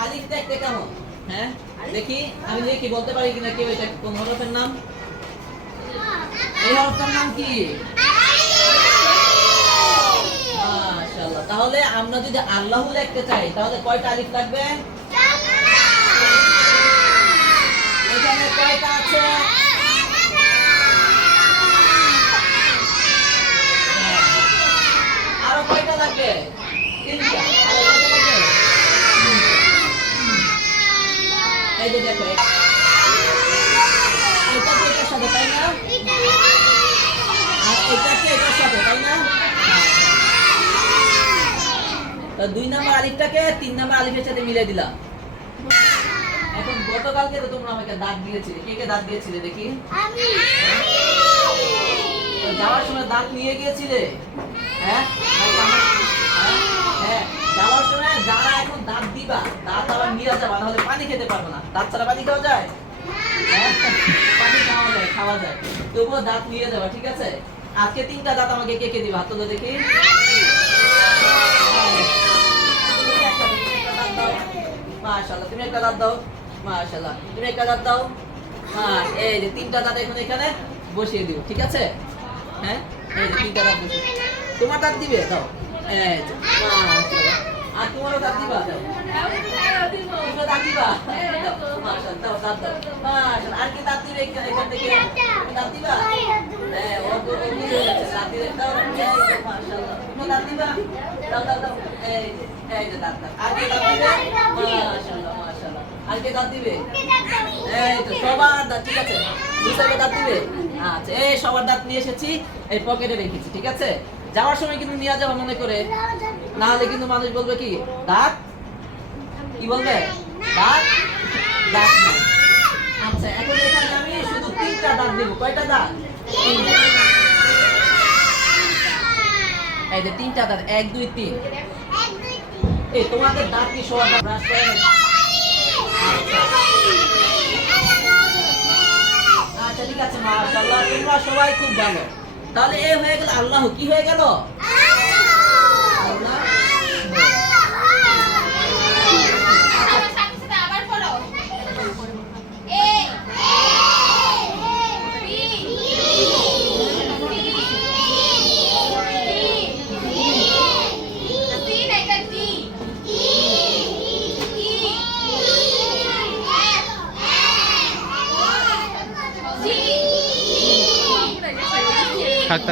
আলিফ দেখতে কেমন? হ্যাঁ দেখি আমি লিখি বলতে পারি কিনা কেউ এটা কোন হরফের নাম? এই হরফটার নাম কি? মাশাআল্লাহ। তাহলে আমরা যদি আল্লাহু লিখতে চাই তাহলে কয়টা আলিফ লাগবে? এখানে কয়টা আছে? আরো কয়টা লাগবে? তিনটা। আরো কয়টা লাগবে? এই যে দেখো এটা কি এটার সাথে তাই না? আর এটা কি এটার সাথে তাই না? তো 2 নাম্বার আলিফটাকে 3 নাম্বার আলিফের সাথে মিলিয়ে দিলাম। এখন গতকালকে তো তোমরা আমাকে দাঁত দিয়েছিলে, কে কে দাঁত দিয়েছিলে দেখি? আমি। যাওয়ার সময় দাঁত নিয়ে গিয়েছিলে? হ্যাঁ? হ্যাঁ, যাওয়ার সময় যারা এখন দাঁত দিবা, দাঁত আবার নিয়ে যাবা, নাহলে পানি খেতে পারবে না। দাঁত ছাড়া পানি খাওয়া যায়? হ্যাঁ, পানি খাওয়া যায়। তবুও দাঁত নিয়ে যাবা, ঠিক আছে? আজকে 3টা দাঁত আমাকে কে কে দিবা? হাত তুলে দেখি। মাশাআল্লাহ, তুমি একটা দাঁত দাও। মাশাআল্লাহ, তুমি একটা দাঁত দাও। হ্যাঁ, এই যে 3টা দাঁত এখন এখানে বসিয়ে দিও, ঠিক আছে? হ্যাঁ, এই যে 3টা দাঁত বসিয়ে। তোমার দাঁত দিবে? দাও। এই যে মাশাআল্লাহ। আর তোমারও দাঁত দিবা? দাও। তুমিও দাঁত দিবা? মাশাআল্লাহ, দাও দাঁত দাও। মাশাআল্লাহ, আর কি দাঁত দিবে এখান থেকে? তুমি দাঁত দিবা? হ্যাঁ, ও তো বুঝে গেছে, দাঁত দিবে। দাও, এই যে মাশাআল্লাহ। তুমি দাঁত দিবা? দাও দাও দাও। এই যে দাঁত দাও। আর কি দাঁত দিবে? মাশাআল্লাহ মাশাআল্লাহ। আর কি দাঁত দিবে? এই তো সবার দাঁত, ঠিক আছে? দুইটা দাঁত দিবে? আচ্ছা, এই সবার দাঁত নিয়ে এসেছি, এই পকেটে রেখেছি, ঠিক আছে? যাওয়ার সময় কিন্তু নিয়ে যাওয়া মনে করে, না হলে কিন্তু মানুষ বলবে কি দাঁত, কি বলবে? দাঁত দাঁত নাই। আচ্ছা, এখন এখানে আমি শুধু 3টা দাঁত দিব। কয়টা দাঁত? 3টা। এই যে 3টা দাঁত, 1 2 3। এই তোমাদের দাঁত কি সবার দাঁত ব্রাশ করে নাকি? আচ্ছা ঠিক আছে, মাশাআল্লাহ, তোমরা সবাই খুব ভালো। তাহলে এ হয়ে গেল আল্লাহ। কি হয়ে গেল? আল্লাহ। আবার পড়ো। এ থাক